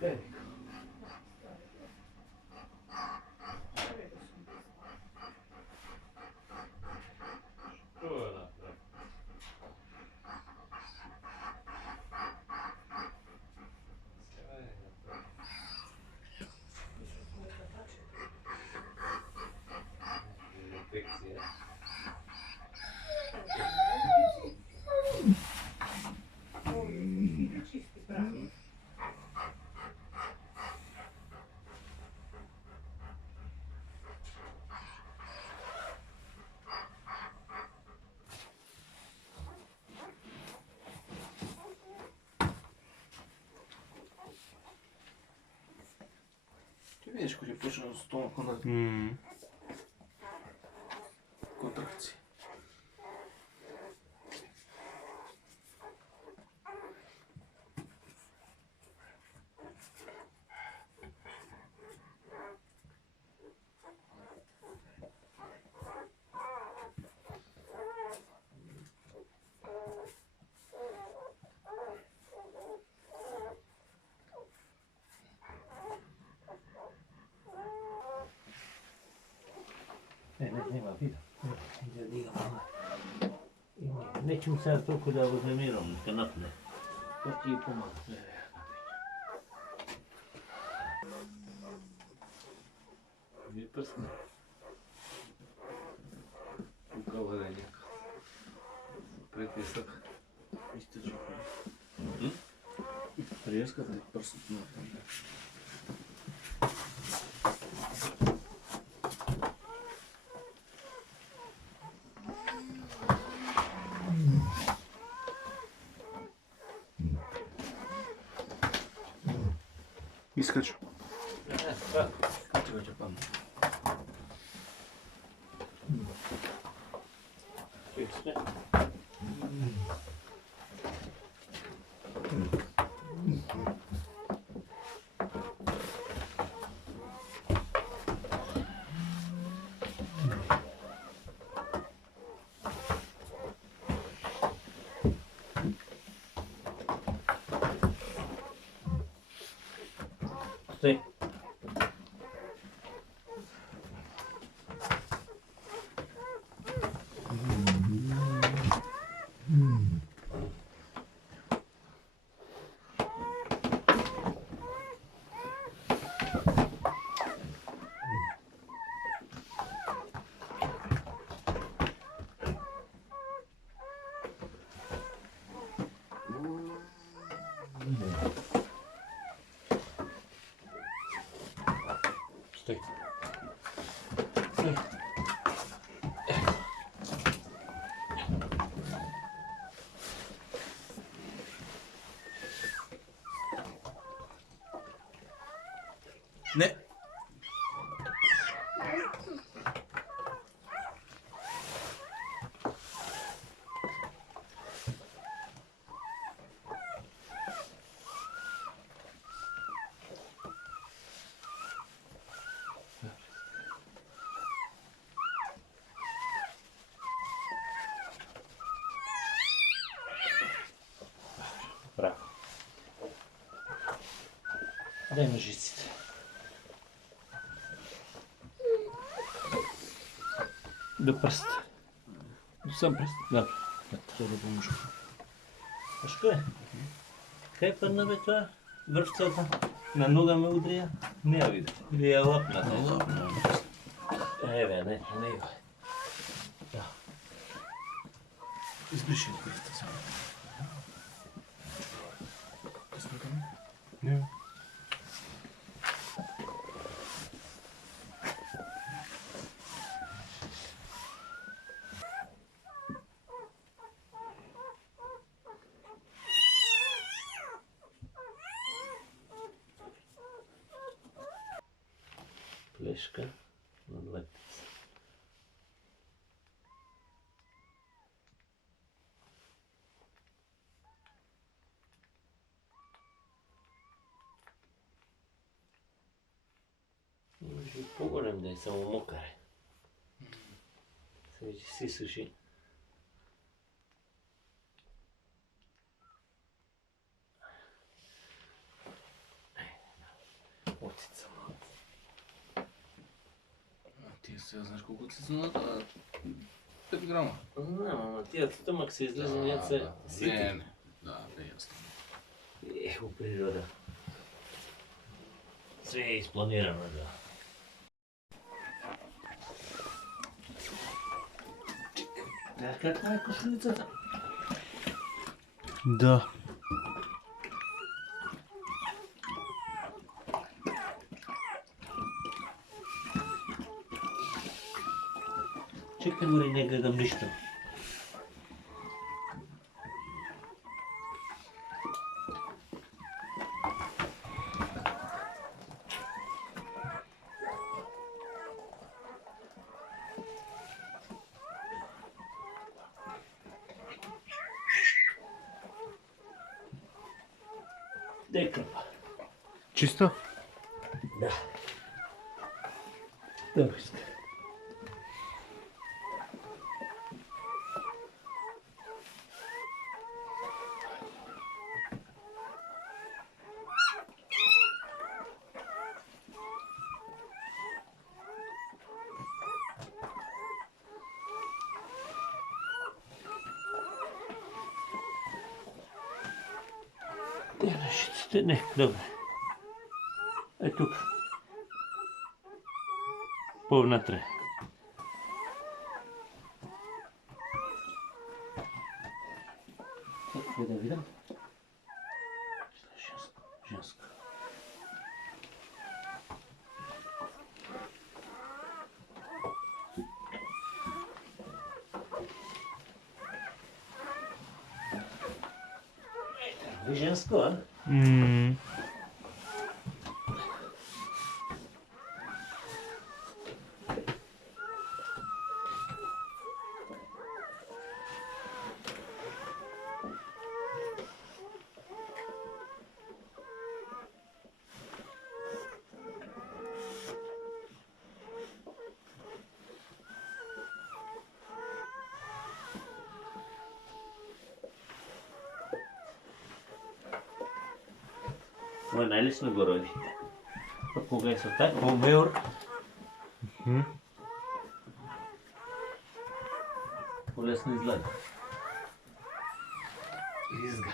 There you go. Što je napravio? Sve je napravio. Infekcije. Čisti pravi. Ti vidiš kad je počeo stomak onda kontrakcije. Nema vida. Neću mu sad toliko da uznemiram, neka napne. To ti je pomaga. Gdje prsne? Ugovorenje. Pritisak. Isto će prijeskati prst na tamo. Iskaču. Kači ga će pamet. Stai. Stai. Stai. Ne. Bravo. Daj mi žicit. Do prsta. Sam prst. Dobro. To da pomožu. A što je? Kaj pa na това? Vrvцата? На нога ме удря? Не я видя. Или е лапна? Еве, не иде. Да. Избриши прста само. Не. Плешка на летец. Може и по-голем да е, само мокър е. Сега ще си суши. Сега знаеш колко ти цената? 5 грама. Знам, ама тия стомак се излезе, няма се сити. Не. Да, бе ясно. У природа. Sve je isplanirano, da. Kakva je košuljica? Да. Čekaj, moram ne gledam ništa. Dekapa. Чисто? Da. Dobro iska. Ne, dobro. E tu. Povnatre. Kako da vidim? Žensko. Žensko, a? Ovo je najlesno gorovi. Pa pogledaj so tak, ovo meur. Polesno izgleda. Izga.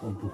Put.